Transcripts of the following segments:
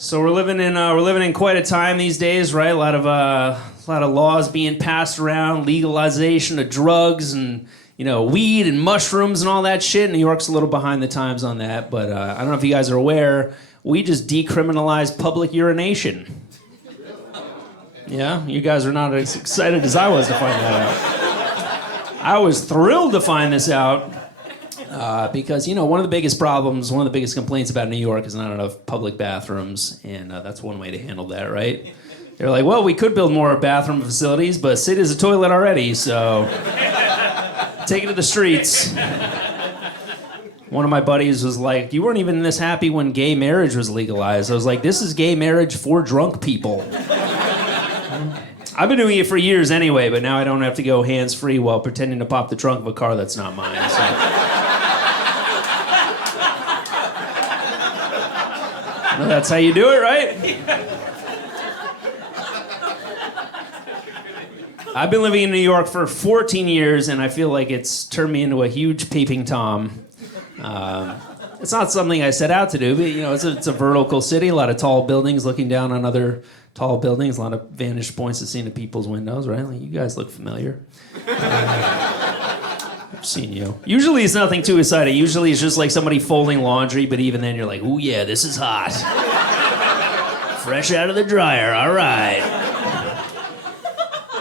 So we're living in quite a time these days, right? A lot of laws being passed around, legalization of drugs and weed and mushrooms and all that shit. New York's a little behind the times on that, but I don't know if you guys are aware. We just decriminalized public urination. Yeah, you guys are not as excited as I was to find that out. I was thrilled to find this out. Because, one of the biggest problems, one of the biggest complaints about New York is not enough public bathrooms, and that's one way to handle that, right? They're like, well, we could build more bathroom facilities, but City has a toilet already, so take it to the streets. One of my buddies was like, you weren't even this happy when gay marriage was legalized. I was like, this is gay marriage for drunk people. I've been doing it for years anyway, but now I don't have to go hands-free while pretending to pop the trunk of a car that's not mine, so... Well, that's how you do it, right? I've been living in New York for 14 years, and I feel like it's turned me into a huge peeping Tom. It's not something I set out to do, but, it's a vertical city, a lot of tall buildings looking down on other tall buildings, a lot of vantage points to see into people's windows, right? Like, you guys look familiar. I've seen you. Usually it's nothing too exciting. Usually it's just like somebody folding laundry, but even then you're like, ooh yeah, this is hot. Fresh out of the dryer, all right.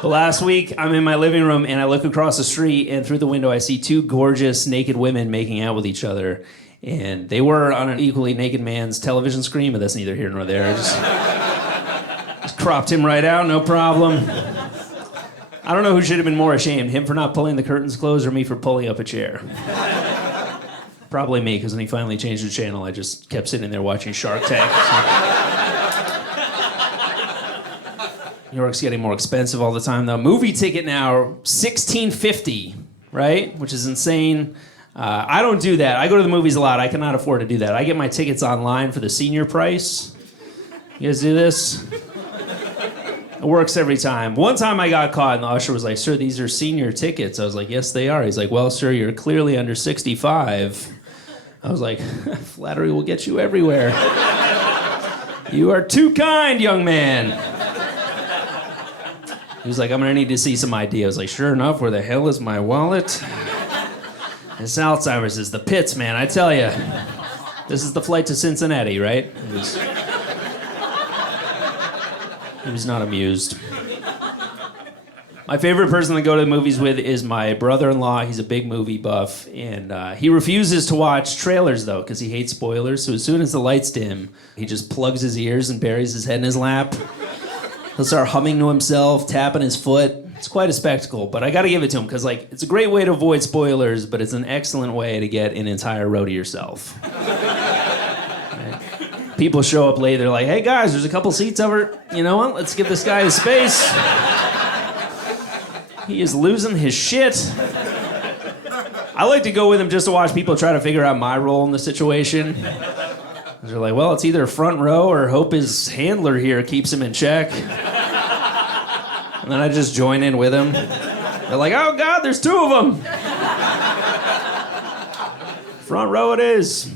But last week, I'm in my living room and I look across the street and through the window I see two gorgeous naked women making out with each other. And they were on an equally naked man's television screen, but that's neither here nor there. Just cropped him right out, no problem. I don't know who should have been more ashamed, him for not pulling the curtains closed or me for pulling up a chair. Probably me, because when he finally changed the channel, I just kept sitting there watching Shark Tank. New York's getting more expensive all the time, though. Movie ticket now, $16.50, right? Which is insane. I don't do that. I go to the movies a lot. I cannot afford to do that. I get my tickets online for the senior price. You guys do this? It works every time. One time I got caught and the usher was like, sir, these are senior tickets. I was like, yes, they are. He's like, well, sir, you're clearly under 65. I was like, flattery will get you everywhere. You are too kind, young man. He was like, I'm going to need to see some ID. I was like, sure enough, where the hell is my wallet? It's Alzheimer's. Is the pits, man. I tell you. This is the flight to Cincinnati, right? He was not amused. My favorite person to go to the movies with is my brother-in-law. He's a big movie buff, and he refuses to watch trailers, though, because he hates spoilers. So as soon as the lights dim, he just plugs his ears and buries his head in his lap. He'll start humming to himself, tapping his foot. It's quite a spectacle, but I got to give it to him, because it's a great way to avoid spoilers, but it's an excellent way to get an entire row to yourself. People show up late, they're like, hey guys, there's a couple seats over. You know what? Let's give this guy his space. He is losing his shit. I like to go with him just to watch people try to figure out my role in the situation. They're like, well, it's either front row or hope his handler here keeps him in check. And then I just join in with him. They're like, oh God, there's two of them. Front row it is.